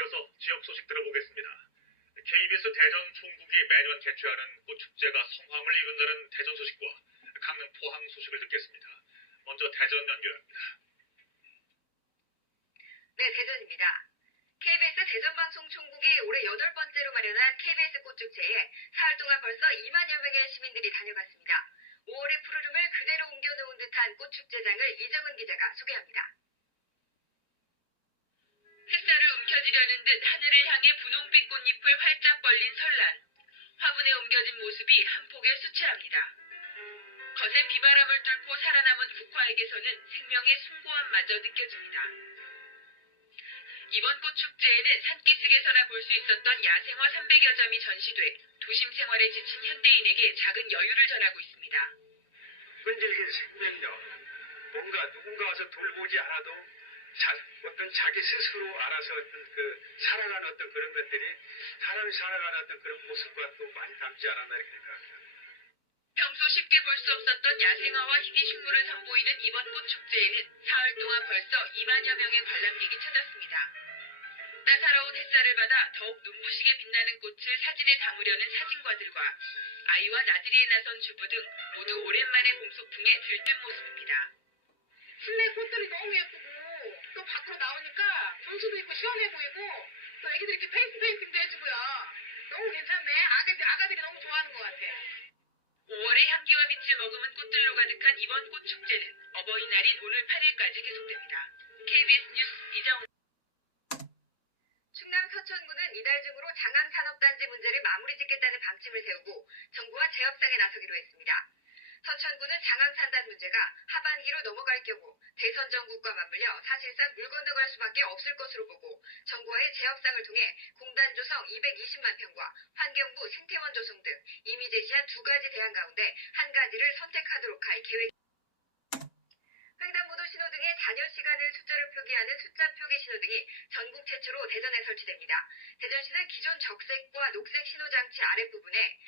이어서 지역 소식 들어보겠습니다. KBS 대전 총국이 매년 개최하는 꽃축제가 성황을 이룬다는 대전 소식과 강릉 포항 소식을 듣겠습니다. 먼저 대전 연결합니다. 네, 대전입니다. KBS 대전방송 총국이 올해 8번째로 마련한 KBS 꽃축제에 사흘 동안 벌써 2만여 명의 시민들이 다녀갔습니다. 5월의 푸르름을 그대로 옮겨놓은 듯한 꽃축제장을 이정은 기자가 소개합니다. 햇살을 움켜쥐려는 듯 하늘을 향해 분홍빛 꽃잎을 활짝 벌린 설란. 화분에 옮겨진 모습이 한 폭의 수채화입니다. 거센 비바람을 뚫고 살아남은 국화에게서는 생명의 숭고함마저 느껴집니다. 이번 꽃축제에는 산기슭에서나 볼 수 있었던 야생화 300여 점이 전시돼 도심 생활에 지친 현대인에게 작은 여유를 전하고 있습니다. 끈질긴 생명력, 뭔가 누군가 와서 돌보지 않아도 어떤 자기 스스로 알아서 살아가는 어떤 그런 것들이 사람이 살아가는 어떤 그런 모습과 또 많이 닮지 않았나 이렇게 생각합니다. 평소 쉽게 볼 수 없었던 야생화와 희귀식물을 선보이는 이번 꽃축제에는 사흘 동안 벌써 2만여 명의 관람객이 찾았습니다. 따사로운 햇살을 받아 더욱 눈부시게 빛나는 꽃을 사진에 담으려는 사진가들과 아이와 나들이에 나선 주부 등 모두 오랜만에 봄 소풍에 들뜬 모습입니다. 실내 꽃들이 너무 예쁘고 또 밖으로 나오니까 분수도 있고 시원해 보이고 또 애기들이 이렇게 페이스 페인팅도 해주고요. 너무 괜찮네. 아가들이 너무 좋아하는 것 같아요. 5월의 향기와 빛을 머금은 꽃들로 가득한 이번 꽃축제는 어버이날인 오늘 8일까지 계속됩니다. KBS 뉴스 이정은. 충남 서천군은 이달 중으로 장항산업단지 문제를 마무리 짓겠다는 방침을 세우고 정부와 재협상에 나서기로 했습니다. 서천군은 장항산단 문제가 하반기로 넘어갈 경우 대선 정국과 맞물려 사실상 물 건너갈 수밖에 없을 것으로 보고 정부와의 재협상을 통해 공단 조성 220만 평과 환경부 생태원 조성 등 이미 제시한 2가지 대안 가운데 한 가지를 선택하도록 할 계획입니다. 횡단보도 신호등에 잔여 시간을 숫자로 표기하는 숫자 표기 신호등이 전국 최초로 대전에 설치됩니다. 대전시는 기존 적색과 녹색 신호장치 아랫부분에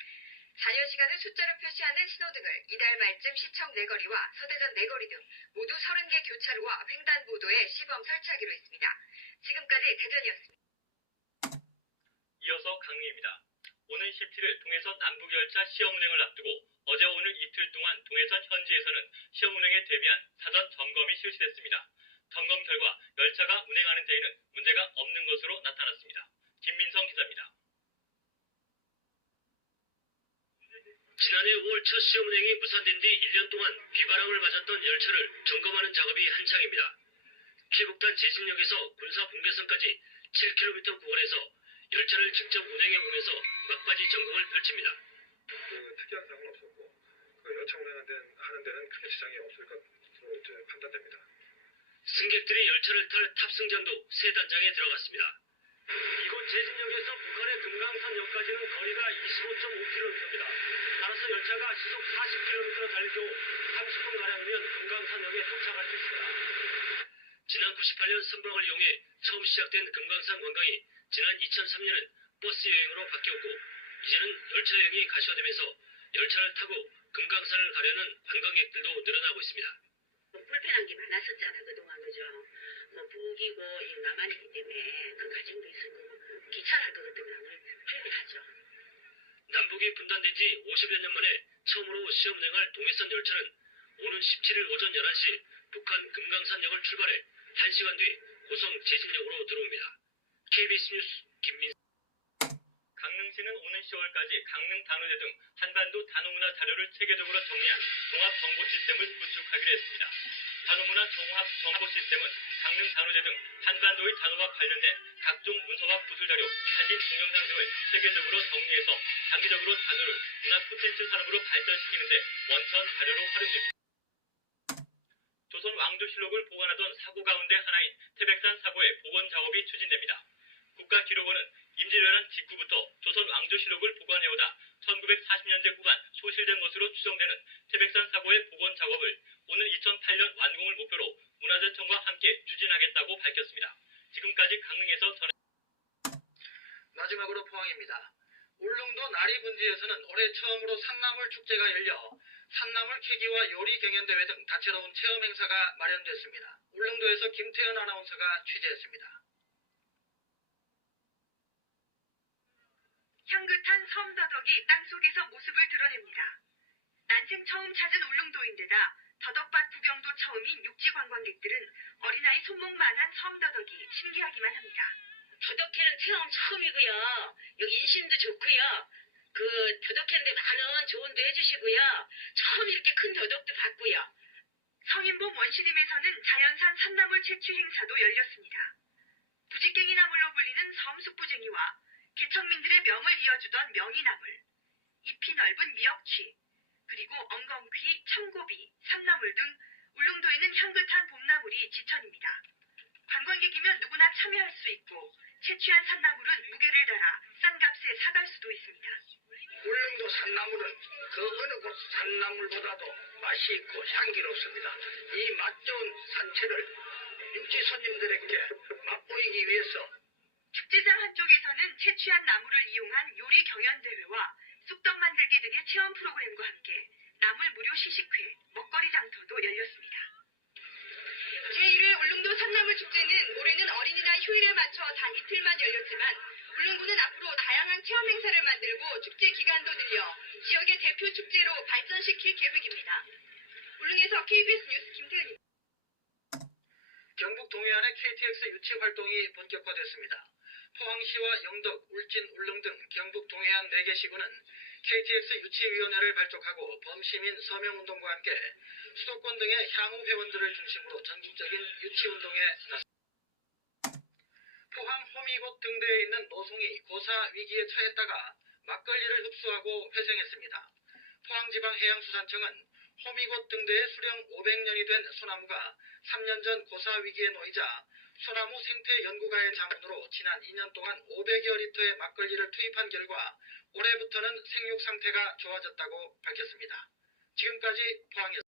잔여 시간을 숫자로 표시하는 신호등을 이달 말쯤 시청 내거리와 서대전 내거리 등 모두 30개 교차로와 횡단보도에 시범 설치하기로 했습니다. 지금까지 대전이었습니다. 이어서 강릉입니다. 오는 17일 동해선 남북열차 시험운행을 앞두고 어제 오늘 이틀 동안 동해선 현지에서는 시험운행에 대비한 사전 점검이 실시됐습니다. 점검 결과 열차가 운행하는 데에는 문제가 없는 것으로 나타났습니다. 김민성 기자입니다. 지난해 5월 첫 시험운행이 무산된 뒤 1년 동안 비바람을 맞았던 열차를 점검하는 작업이 한창입니다. 키북단 제진역에서 군사 분계선까지 7km 구간에서 열차를 직접 운행해보면서 막바지 점검을 펼칩니다. 특이한 사고는 없었고 열차 운행하는 데는 크게 지장이 없을 것으로 판단됩니다. 승객들이 열차를 탈 탑승장도 새 단장에 들어갔습니다. 이곳 제진역에서 북한의 금강산역까지는 거리가 25.5km입니다. 따라서 열차가 시속 40km로 달릴 경우 30분가량이면 금강산역에 도착할 수 있습니다. 지난 98년 선박을 이용해 처음 시작된 금강산 관광이 지난 2003년엔 버스 여행으로 바뀌었고 이제는 열차 여행이 가시화되면서 열차를 타고 금강산을 가려는 관광객들도 늘어나고 있습니다. 불편한 게 많았었잖아 그동안 그죠. 북이고 남한이기 때문에 그 과정도 있을 거고 귀찮을 것 같으면 편리하죠. 남북이 분단된 지 50여 년 만에 처음으로 시험운행할 동해선 열차는 오는 17일 오전 11시 북한 금강산역을 출발해 1시간 뒤 고성 제진역으로 들어옵니다. KBS 뉴스 김민성. 강릉시는 오는 10월까지 강릉 단오제 등 한반도 단오문화 자료를 체계적으로 정리한 종합 정보 시스템을 구축하기로 했습니다. 단오문화 종합 정보 시스템은 강릉 단오제 등 한반도의 단오와 관련된 각종 문서와 구술 자료, 사진, 동영상 등을 체계적으로 정리해서 장기적으로 단오를 문화 콘텐츠 산업으로 발전시키는 데 원천 자료로 활용됩니다. 조선 왕조실록을 보관하던 사고 가운데 하나인 태백산 사고의 복원 작업이 추진됩니다. 국가기록원은 임진왜란 직후부터 조선 왕조실록을 보관해오다 1940년대 후반 소실된 것으로 추정되는 태백산 사고의 복원 작업을 오는 2008년 완공을 목표로 문화재청과 함께 추진하겠다고 밝혔습니다. 지금까지 강릉에서 마지막으로 포항입니다. 울릉도 나리분지에서는 올해 처음으로 산나물 축제가 열려 산나물 캐기와 요리 경연대회 등 다채로운 체험 행사가 마련됐습니다. 울릉도에서 김태현 아나운서가 취재했습니다. 섬더덕이 땅속에서 모습을 드러냅니다. 난생 처음 찾은 울릉도인데다 더덕밭 구경도 처음인 육지 관광객들은 어린아이 손목만한 섬더덕이 신기하기만 합니다. 더덕회는 체험 처음이고요. 여기 인심도 좋고요. 그 더덕회인데 많은 조언도 해주시고요. 처음 이렇게 큰 더덕도 봤고요. 성인봉 원시림에서는 자연산 산나물 채취 행사도 열렸습니다. 부지깽이 나물로 불리는 섬숙부쟁이와 개척민들의 명을 이어주던 명이나물, 잎이 넓은 미역취, 그리고 엉겅퀴, 참고비, 삼나물 등 울릉도에는 향긋한 봄나물이 지천입니다. 관광객이면 누구나 참여할 수 있고 채취한 산나물은 무게를 달아 싼 값에 사갈 수도 있습니다. 울릉도 산나물은 그 어느 곳 산나물보다도 맛이 있고 향기롭습니다. 이 맛 좋은 산채를 육지 손님들에게 맛보이기 위해서 축제장 한쪽에서는 채취한 나물을 이용한 요리 경연대회와 쑥떡 만들기 등의 체험 프로그램과 함께 나물 무료 시식회, 먹거리 장터도 열렸습니다. 제1회 울릉도 산나물 축제는 올해는 어린이날 휴일에 맞춰 단 이틀만 열렸지만 울릉도는 앞으로 다양한 체험 행사를 만들고 축제 기간도 늘려 지역의 대표 축제로 발전시킬 계획입니다. 울릉에서 KBS 뉴스 김태은입니다. 경북 동해안의 KTX 유치 활동이 본격화됐습니다. 포항시와 영덕, 울진, 울릉 등 경북 동해안 4개 시군은 KTX 유치위원회를 발족하고 범시민 서명운동과 함께 수도권 등의 향후 회원들을 중심으로 전국적인 유치운동에 나섰습니다. 포항 호미곶 등대에 있는 노송이 고사 위기에 처했다가 막걸리를 흡수하고 회생했습니다. 포항지방해양수산청은 호미곶 등대의 수령 500년이 된 소나무가 3년 전 고사 위기에 놓이자 소나무 생태 연구가의 자문으로 지난 2년 동안 500여 리터의 막걸리를 투입한 결과 올해부터는 생육 상태가 좋아졌다고 밝혔습니다. 지금까지 포항이었습니다.